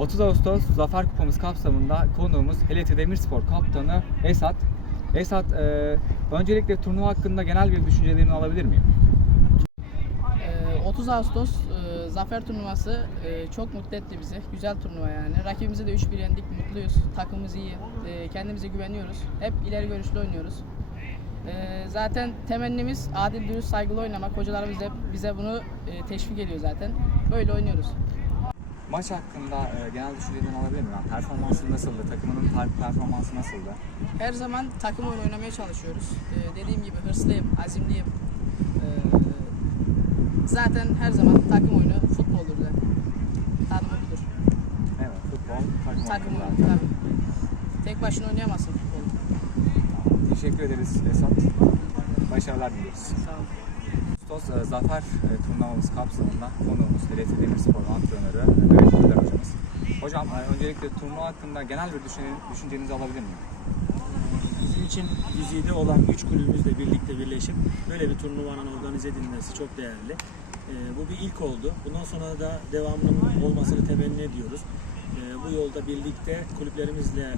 30 Ağustos Zafer Kupamız kapsamında konuğumuz Heleti Demirspor kaptanı Esat. Esat, e, öncelikle turnuva hakkında genel bir düşüncelerini alabilir miyim? Ee, 30 Ağustos e, zafer turnuvası e, çok mutlu etti bizi. Güzel turnuva yani. Rakibimizi de 3-1 yendik. Mutluyuz. Takımımız iyi. E, Kendimize güveniyoruz. Hep ileri görüşlü oynuyoruz. E, Zaten temennimiz adil, dürüst, saygılı oynamak. Hocalarımız hep bize bunu e, teşvik ediyor zaten. Böyle oynuyoruz. Maç hakkında e, genel düşüncelerini alabilir miyim? Yani performansı nasıldı? Takımının per- performansı nasıldı? Her zaman takım oyunu oynamaya çalışıyoruz. Ee, dediğim gibi hırslıyım, azimliyim. Ee, zaten her zaman takım oyunu futboldur da. Tanımı budur. Evet, futbol takım, Takım oyunu oyunu zaten. tabii. Tek başına oynayamazsın futbolu. Teşekkür ederiz Esat. Başarılar diliyoruz. Sağ ol. Ağustos e, Zafer e, turnuvamız kapsamında konuğumuz Heleti Demirspor antrenörü Mehmet Güler hocamız. Hocam e, öncelikle turnuva hakkında genel bir düşünce- düşüncenizi alabilir miyim? Bizim için güzide olan 3 kulübümüzle birlikte birleşip böyle bir turnuvanın organize edilmesi çok değerli. Ee, bu bir ilk oldu. Bundan sonra da devamının olmasını temenni ediyoruz. Ee, bu yolda birlikte kulüplerimizle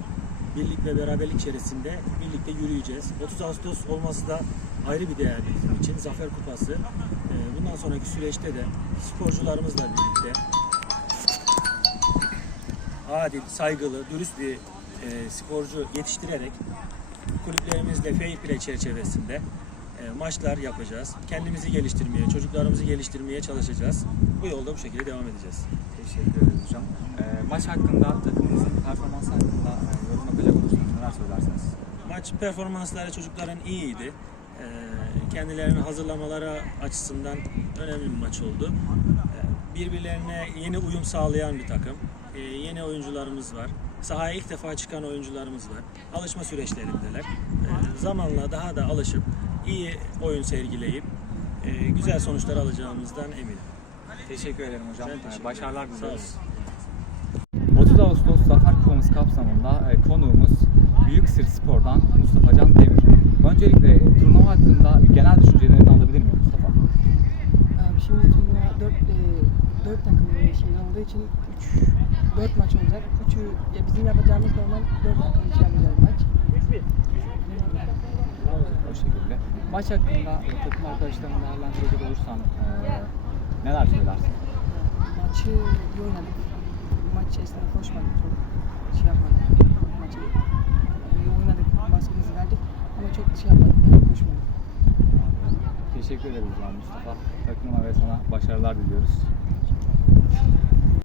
birlik ve beraberlik içerisinde birlikte yürüyeceğiz. 30 Ağustos olması da ayrı bir değerli bizim için. Zafer Kupası. Ee, bundan sonraki süreçte de sporcularımızla birlikte adil, saygılı, dürüst bir e, sporcu yetiştirerek kulüplerimizle fair play çerçevesinde e, maçlar yapacağız. Kendimizi geliştirmeye, çocuklarımızı geliştirmeye çalışacağız. Bu yolda bu şekilde devam edeceğiz. Teşekkür ederiz hocam. E, maç hakkında, takımımızın performansı hakkında e, yorum yapacak olursanız neler söylersiniz? Maç performansları çocukların iyiydi. E, kendilerini hazırlamaları açısından önemli bir maç oldu. E, birbirlerine yeni uyum sağlayan bir takım. E, yeni oyuncularımız var. Sahaya ilk defa çıkan oyuncularımız var. Alışma süreçlerindeler. Zamanla daha da alışıp iyi oyun sergileyip e, güzel sonuçlar alacağımızdan eminim. Teşekkür ederim hocam. Teşekkür Başarılar olun. 30 Ağustos Zafer Kupamız kapsamında e, konuğumuz Büyük Sırt Spor'dan Mustafa Can Demir. Öncelikle turnuva hakkında genel düşüncelerini alabilir miyim Mustafa? Abi şimdi turnuva 4 4 takım e, şey olduğu için 3 4 maç olacak. Üçü ya bizim yapacağımız normal 4 takım için yapacağımız maç. O şekilde. Maç hakkında takım arkadaşlarını değerlendirecek olursan e, neler söylersin? Maçı iyi oynadık. Maç içerisinde koşmadık. Şey yapmadık. Maçı iyi oynadık. Baskımızı verdik. Ama çok şey yapmadık. Yani koşmadık. Teşekkür ederiz Mustafa. Takımına ve sana başarılar diliyoruz.